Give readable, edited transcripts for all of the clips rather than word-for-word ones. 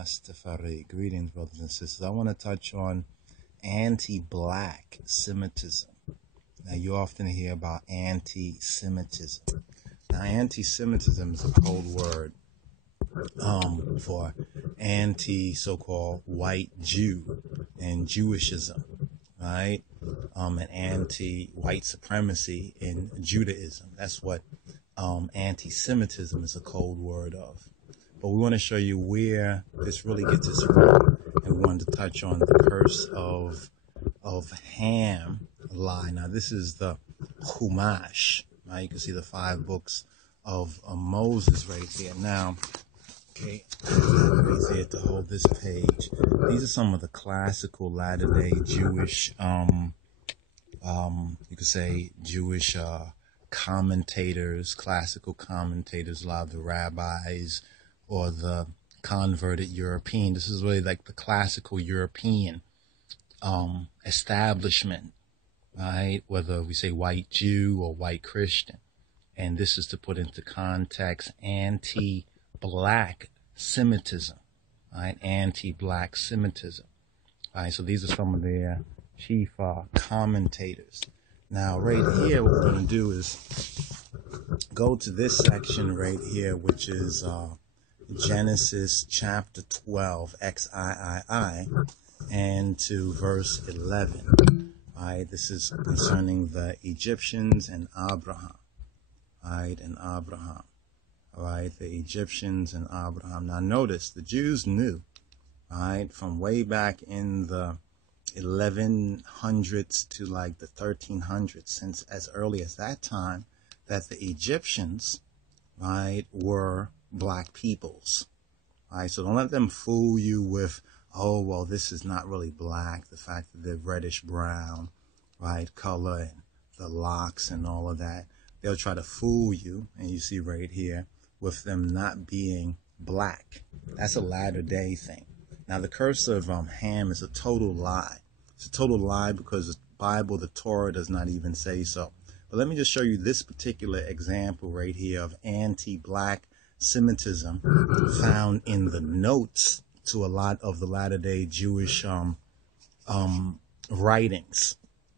Tafari. Greetings, brothers and sisters. I want to touch on anti-black Semitism. Now, you often hear about anti-Semitism. Now, anti-Semitism is a code word for anti-so-called white Jew and Jewishism, right? And anti-white supremacy in Judaism. That's what anti-Semitism is a code word of. But we want to show you where this really gets its root, and we wanted to touch on the curse of Ham lie. Now, this is the Chumash, right? You can see the 5 books of Moses right there. Now, okay, right there to hold this page. These are some of the classical Latter-day Jewish, you could say Jewish commentators, classical commentators, a lot of the rabbis, or the converted European. This is really like the classical European establishment, right? Whether we say white Jew or white Christian. And this is to put into context anti-black Semitism, right? Anti-black Semitism. All right, so these are some of their chief commentators. Now, right here, what we're going to do is go to this section right here, which is Genesis chapter 12, XIII, and to verse 11. All right, this is concerning the Egyptians and Abraham. All right, and Abraham. All right, the Egyptians and Abraham. Now, notice the Jews knew, all right, from way back in the 1100s to like the 1300s, since as early as that time, that the Egyptians, right, were black peoples. All right, so don't let them fool you with, oh, well, this is not really black. The fact that they're reddish brown, right, color and the locks and all of that. They'll try to fool you, and you see right here, with them not being black. That's a latter day thing. Now, the curse of Ham is a total lie. It's a total lie because the Bible, the Torah, does not even say so. But let me just show you this particular example right here of anti-black Semitism found in the notes to a lot of the latter-day Jewish writings,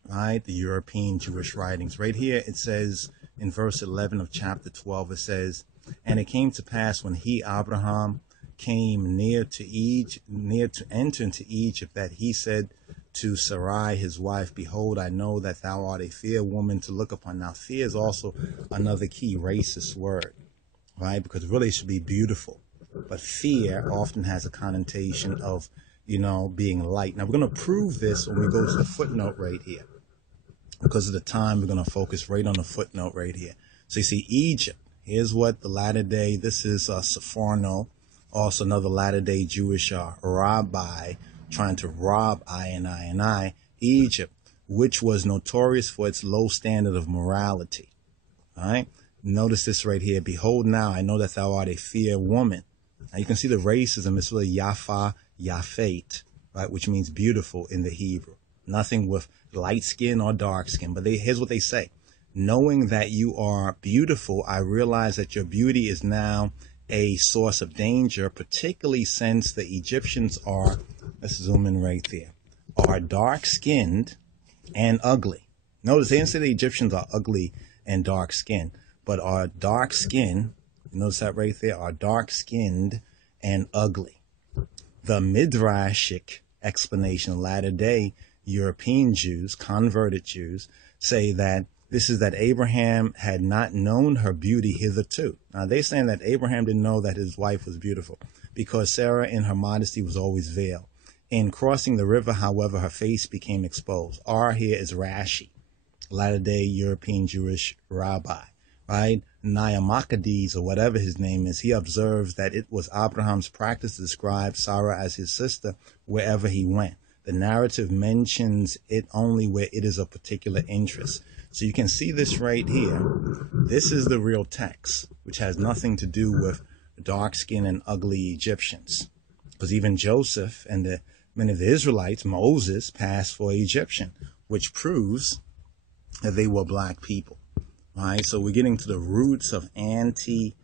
right? The European Jewish writings. Right here it says in verse 11 of chapter 12, it says, "And it came to pass when he, Abraham, came near to enter into Egypt, that he said to Sarai his wife, Behold, I know that thou art a fair woman to look upon." Now, fear is also another key racist word, right? Because really it should be beautiful. But fear often has a connotation of, being light. Now, we're going to prove this when we go to the footnote right here. Because of the time, we're going to focus right on the footnote right here. So you see Egypt. Here's what the latter day, this is Sepharno, also another latter day Jewish rabbi trying to rob I, Egypt, which was notorious for its low standard of morality. All right. Notice this right here. "Behold, now I know that thou art a fair woman." Now you can see the racism. It's really Yafa, Yafet, right, which means beautiful in the Hebrew. Nothing with light skin or dark skin. But here's what they say. "Knowing that you are beautiful, I realize that your beauty is now a source of danger, particularly since the Egyptians are," let's zoom in right there, "are dark-skinned and ugly." Notice they didn't say the Egyptians are ugly and dark-skinned, but are dark-skinned. Notice that right there, are dark-skinned and ugly. The Midrashic explanation, latter-day European Jews, converted Jews, say that this is that Abraham had not known her beauty hitherto. Now, they're saying that Abraham didn't know that his wife was beautiful because Sarah, in her modesty, was always veiled. In crossing the river, however, her face became exposed. R here is Rashi, latter-day European Jewish rabbi, right? Nehemiah, or whatever his name is, he observes that it was Abraham's practice to describe Sarah as his sister wherever he went. The narrative mentions it only where it is of particular interest. So you can see this right here. This is the real text, which has nothing to do with dark-skinned and ugly Egyptians. Because even Joseph and many of the Israelites, Moses, passed for Egyptian, which proves that they were black people. All right, so we're getting to the roots of anti